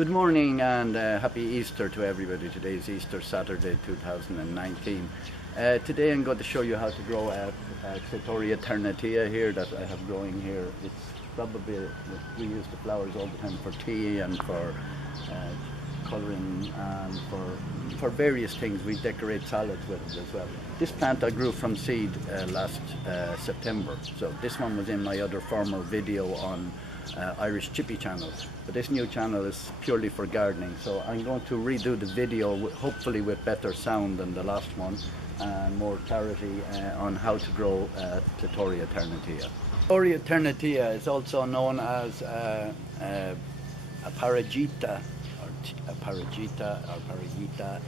Good morning and happy Easter to everybody. Today is Easter Saturday 2019. Today I'm going to show you how to grow a Clitoria Ternatea here that I have growing here. It's probably, we use the flowers all the time for tea and for colouring and for various things. We decorate salads with it as well. This plant I grew from seed last September. So this one was in my other former video on Irish Chippy channel, but this new channel is purely for gardening, so I'm going to redo the video hopefully with better sound than the last one and more clarity on how to grow Clitoria Ternatea. Clitoria Ternatea is also known as Aparajita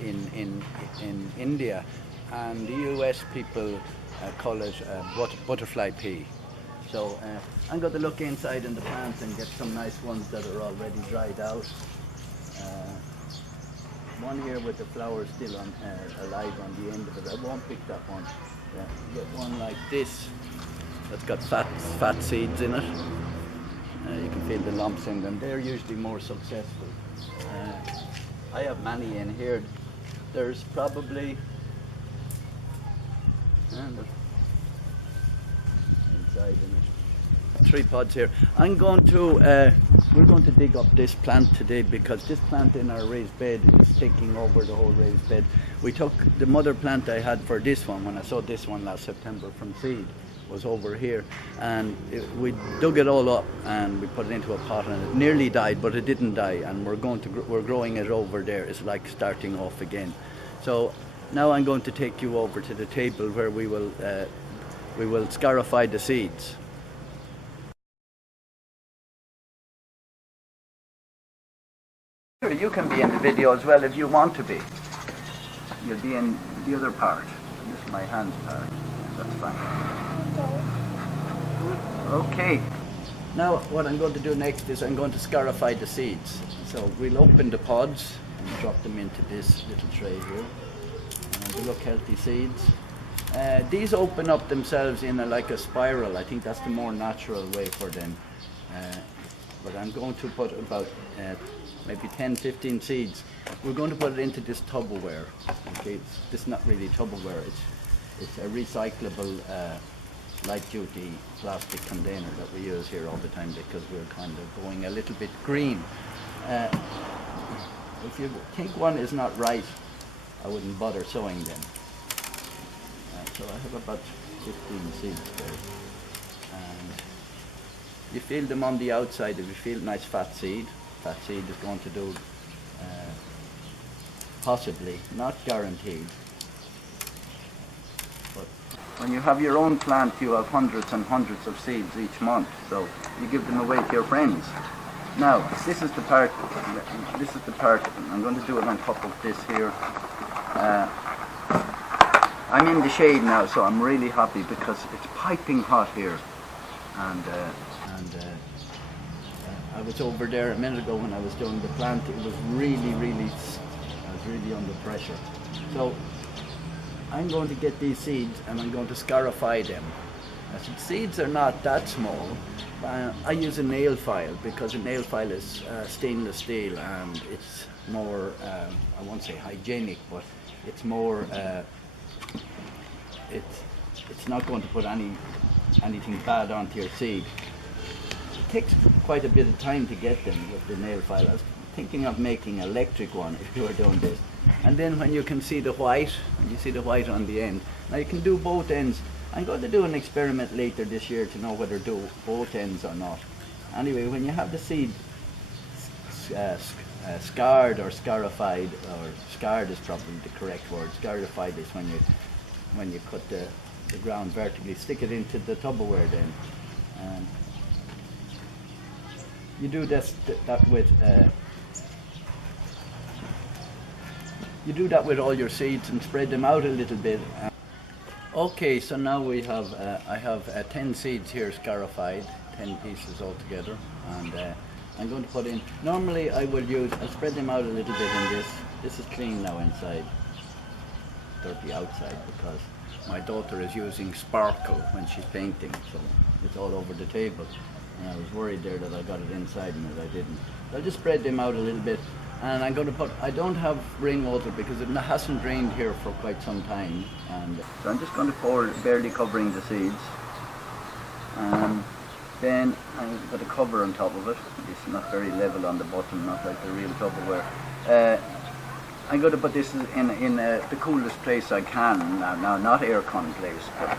in India, and the US people call it butterfly pea. So I'm going to look inside in the plants and get some nice ones that are already dried out. One here with the flowers still alive on the end of it. I won't pick that one. Get one like this that's got fat seeds in it. You can feel the lumps in them. They're usually more successful. I have many in here. There's probably inside in it. 3 pods here. We're going to dig up this plant today because this plant in our raised bed is taking over the whole raised bed. We took the mother plant I had for this one when I sowed this one last September from seed, was over here, and we dug it all up and we put it into a pot and it nearly died, but it didn't die, and we're growing it over there. It's like starting off again. So now I'm going to take you over to the table where we will scarify the seeds. You can be in the video as well if you want to be. You'll be in the other part. This is my hand part. That's fine. Okay. Now what I'm going to do next is I'm going to scarify the seeds. So we'll open the pods and drop them into this little tray here. And they look healthy seeds. These open up themselves in like a spiral. I think that's the more natural way for them. But I'm going to put about maybe 10-15 seeds. We're going to put it into this Tupperware. Okay, this is not really Tupperware. It's a recyclable light-duty plastic container that we use here all the time because we're kind of going a little bit green. If you think one is not right, I wouldn't bother sowing them. So I have about 15 seeds there. And you feel them on the outside. If you feel nice fat seed is going to do possibly, not guaranteed. But when you have your own plant, you have hundreds and hundreds of seeds each month, so you give them away to your friends. Now, this is the part, I'm going to do it on top of this here. I'm in the shade now, so I'm really happy because it's piping hot here. And I was over there a minute ago when I was doing the plant. It was really under pressure. So I'm going to get these seeds and I'm going to scarify them. Now, seeds are not that small. I use a nail file because a nail file is stainless steel and it's more, I won't say hygienic, but it's more, it's not going to put anything bad onto your seed. It takes quite a bit of time to get them with the nail file. I was thinking of making an electric one if you were doing this. And then when you can see the white, and you see the white on the end, now you can do both ends. I'm going to do an experiment later this year to know whether to do both ends or not. Anyway, when you have the seed scarred or scarified, or scarred is probably the correct word. Scarified is when you cut the ground vertically. Stick it into the Tupperware then. And you do that with all your seeds and spread them out a little bit. Okay, so now we have I have 10 seeds here scarified, 10 pieces altogether, and I'm going to put in. Normally I'll spread them out a little bit in this. This is clean now inside, dirty outside because my daughter is using sparkle when she's painting, so it's all over the table. and I was worried there that I got it inside and that I didn't. I'll just spread them out a little bit, and I'm going to put, I don't have rainwater because it hasn't rained here for quite some time, and so I'm just going to pour, barely covering the seeds, and then I'm going to cover on top of it. It's not very level on the bottom, not like the real Tupperware. I'm going to put this in the coolest place I can now, not aircon place, but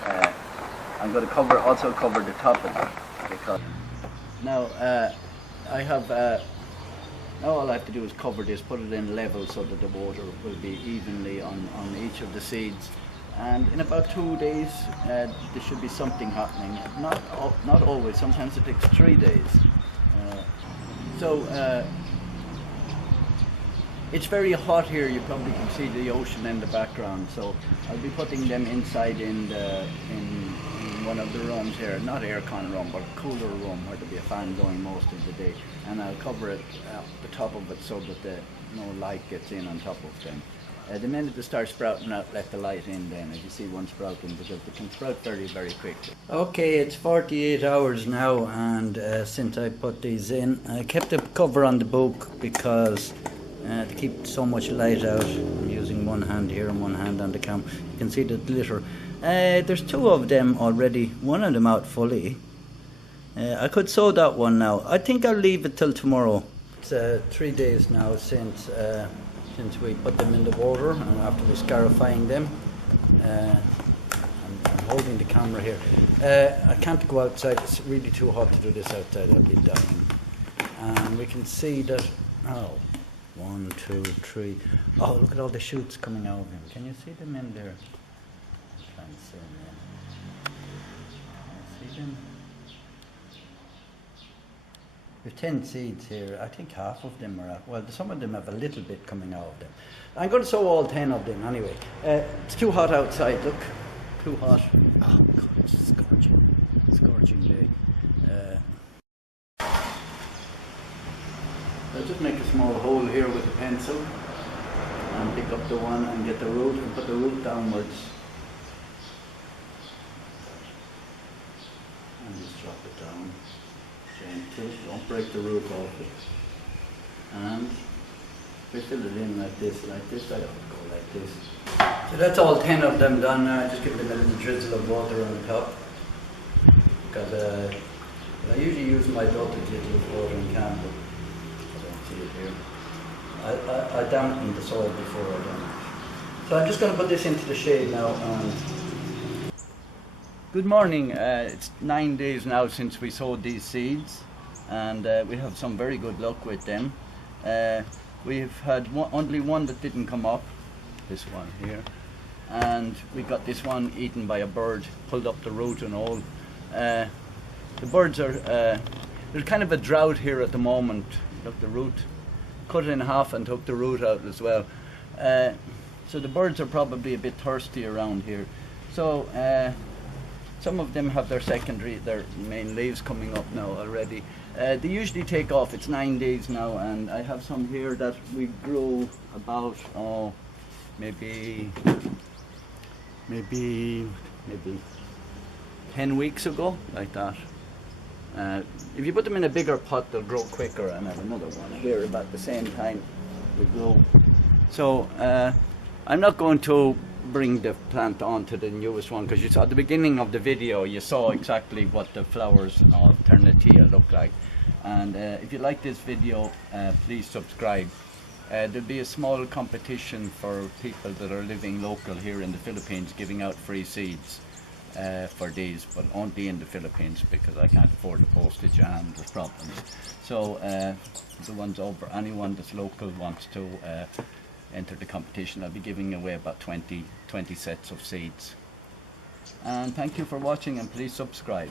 I'm going to also cover the top of it, because now I have now all I have to do is cover this, put it in level so that the water will be evenly on each of the seeds, and in about 2 days there should be something happening. Not always, sometimes it takes 3 days. It's very hot here. You probably can see the ocean in the background, so I'll be putting them inside in one of the rooms here, not aircon room, but cooler room where there'll be a fan going most of the day, and I'll cover it the top of it so that no light gets in on top of them. The minute they start sprouting out, let the light in then, as you see one sprouting, because they can sprout very, very quickly. Okay, it's 48 hours now, and since I put these in, I kept the cover on the book because to keep so much light out. I'm using one hand here and one hand on the camera. You can see the glitter. There's 2 of them already, one of them out fully. I could sow that one now. I think I'll leave it till tomorrow. It's 3 days now since we put them in the water and after we scarifying them. I'm holding the camera here. I can't go outside, it's really too hot to do this outside, I'll be dying. And we can see that, 1, 2, 3. Oh, look at all the shoots coming out of him. Can you see them in there? I can't see them. Can you see them? There's 10 seeds here. I think half of them are out. Well, some of them have a little bit coming out of them. I'm going to sow all 10 of them anyway. It's too hot outside, look. Too hot. Oh, God, it's scorching. Scorching day. I'll just make a small hole here with a pencil and pick up the one and get the root and put the root downwards and just drop it down gently, don't break the root off it, and we fill it in like this, I don't go like this. So that's all 10 of them done now. I just give them a little drizzle of water on top because I usually use my daughter's little watering can, but it here. I dampened the soil before I done it. So I'm just going to put this into the shade now. Good morning. It's 9 days now since we sowed these seeds, and we have some very good luck with them. We've had only one that didn't come up, this one here, and we got this one eaten by a bird, pulled up the root and all. The birds are, there's kind of a drought here at the moment. Look, the root, cut it in half and took the root out as well. So the birds are probably a bit thirsty around here. So some of them have their main leaves coming up now already. They usually take off. It's 9 days now, and I have some here that we grew about maybe 10 weeks ago, like that. If you put them in a bigger pot, they'll grow quicker, and I have another one here about the same time we grow. So I'm not going to bring the plant on to the newest one, because you saw at the beginning of the video, you saw exactly what the flowers of Ternatea look like. And if you like this video, please subscribe. There'll be a small competition for people that are living local here in the Philippines, giving out free seeds for these, but only in the Philippines, because I can't afford the postage and there's problems. So the ones over, anyone that's local wants to enter the competition, I'll be giving away about 20 sets of seeds. And thank you for watching, and please subscribe.